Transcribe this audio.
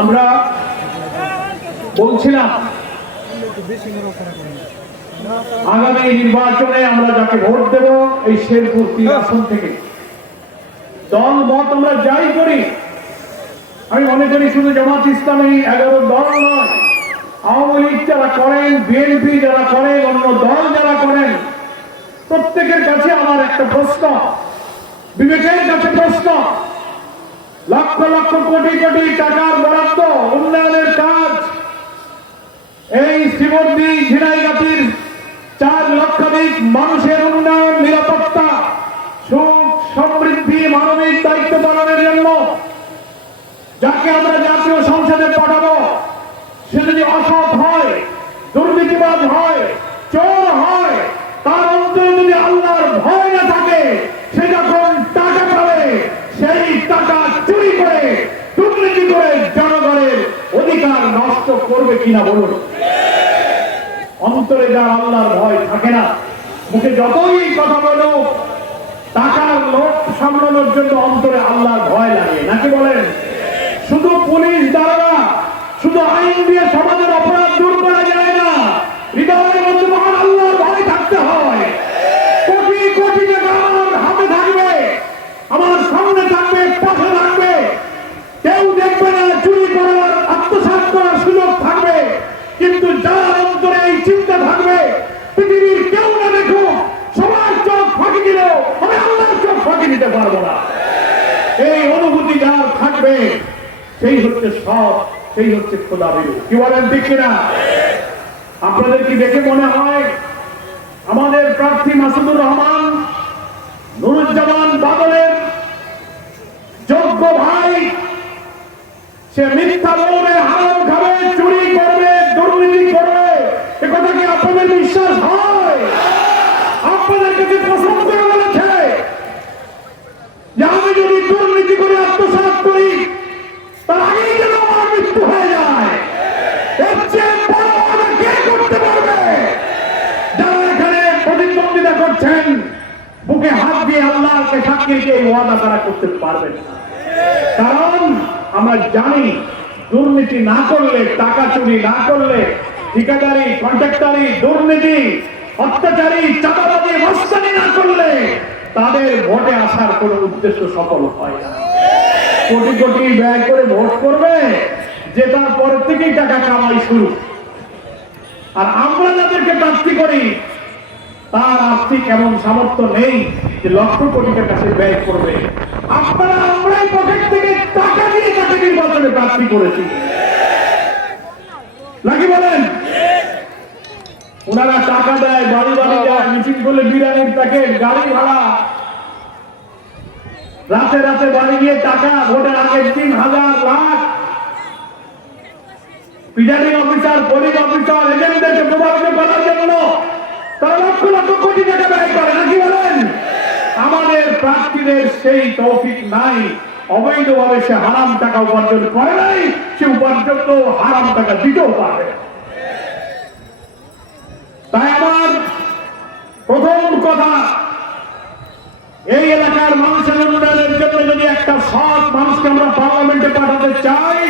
আমরা বলছিলাম আগামী নির্বাচনে আমরা যাকে ভোট দেব এই শেরপুর 3 আসন থেকে দল মত আমরা যাই করি, আমি মনে করি শুধু জামাত ইসলামী 11 দল নয়, আওয়ামী লীগ যারা করেন, বিএনপি যারা করেন, অন্য দল যারা করেন, প্রত্যেকের কাছে আমার একটা প্রশ্ন, বিবেকের কাছে প্রশ্ন। লক্ষ লক্ষ কোটি কোটি টাকার বরাদ্দ, উন্নয়নের কাজ, এই শ্রীমন্দির ঝিনাইগাতির 4 লক্ষাধিক মানুষের উন্নয়ন, নিরাপত্তা, সুখ, সমৃদ্ধি, মানবিক দায়িত্ব পালনের জন্য যাকে আমরা জাতীয় সংসদে পাঠাবো, সে যদি অসৎ হয়, দুর্নীতিবাজ হয়, চোর হয়, তার অন্তরে যদি আল্লাহর ভয় না থাকে, সে যখন টাকা পাবে সেই টাকা চুরি করে, দুর্নীতি করে জনগণের অধিকার নষ্ট করবে কিনা বলুন। অন্তরে যার আল্লাহর ভয় থাকে না, মুখে যতই কথা বলো, টাকার লোভ সামলানোর জন্য অন্তরে আল্লাহর ভয় লাগে, নাকি বলেন? শুধু পুলিশ দ্বারা, শুধু আইন দিয়ে সমাজের অপরাধ দূর করা যায় না, হৃদয়ের মধ্যে মহান আল্লাহর ভয় থাকতে হয়। কোটি কোটি টাকা আমার হাতে থাকবে, আমার সামনে থাকবে, পাশে থাকবে, কেউ দেখবে না, চুরি করার, আত্মসাৎ করার সুযোগ থাকবে, কিন্তু যার অন্তরে এই চিন্তা থাকবে পৃথিবীর কেউ না দেখুক, সবার চোখ ফাঁকি দিলেও আমি আল্লাহর চোখ ফাঁকি দিতে পারবো না, এই অনুভূতি যার থাকবে সেই হচ্ছে সৎ, সেই হচ্ছে খোদাভীরু। কি বলেন, ঠিক কিনা? আপনাদের কি দেখে মনে হয় আমাদের প্রার্থী মাসুদুর রহমান, নুরুজ্জামান বাদলের যোগ্য ভাই, সে মিথ্যা বলবে, হারাম খাবে, চুরি করবে, দুর্নীতি করবে, এ কথা কি আপনাদের বিশ্বাস হয়? আপনাদের কাছে পছন্দ করে বলেছে যে আমি যদি দুর্নীতি করে আত্মসাৎ করি তার আগেই যেন আমার মৃত্যু হয়ে যায়, এর চেয়ে বড় ওয়াদা কে করতে পারবে? যারা এখানে প্রতিদ্বন্দ্বিতা করছেন, বুকে হাত দিয়ে আল্লাহকে সাক্ষী রেখে এই ওয়াদা তারা করতে পারবেন না। কারণ আমরা জানি দুর্নীতি না করলে, টাকা চুরি না করলে, ঠিকাদারি, কন্ট্রাক্টারি, দুর্নীতি, অত্যাচারী, চাঁদাবাজি, মস্তানি না করলে তাদের ভোটে আসার কোন উদ্দেশ্য সফল হয় না। কোটি কোটি ব্যয় করে ভোট করবে, যে তার পর থেকেই টাকা কামাই শুরু। আর আমরা যাদেরকে প্রার্থী করি তার আর্থিক এমন সামর্থ্য নেই যে লক্ষ কোটি টাকা সে ব্যয় করবে। আপনারা আমরাই পকেট থেকে টাকা দিয়ে তাকে নির্বাচনে প্রার্থী করেছি, নাকি বলেন? ওনারা টাকা দেয়, বাড়ি বাড়ি যায়, মিছিল করলে বিরিয়ানির প্যাকেট, গাড়ি ভাড়া, রাতে রাতে বাড়ি গিয়ে টাকা, ভোটের আগের 3,000 lakh, presiding officer, police officer, এজেন্টদেরকে প্রভাবিত করার জন্য তারা লক্ষ লক্ষ কোটি টাকা ব্যয় করে, নাকি বলেন? আমাদের প্রার্থীদের সেই তৌফিক নাই, অবৈধভাবে সে হারাম টাকা উপার্জন করে নাই, সে উপার্জন তো হারাম টাকা দিতেও পারে। তাই আমার প্রথম কথা, এই এলাকার মানুষের উন্নয়নের জন্য যদি একটা সৎ মানুষকে আমরা পার্লামেন্টে পাঠাতে চাই,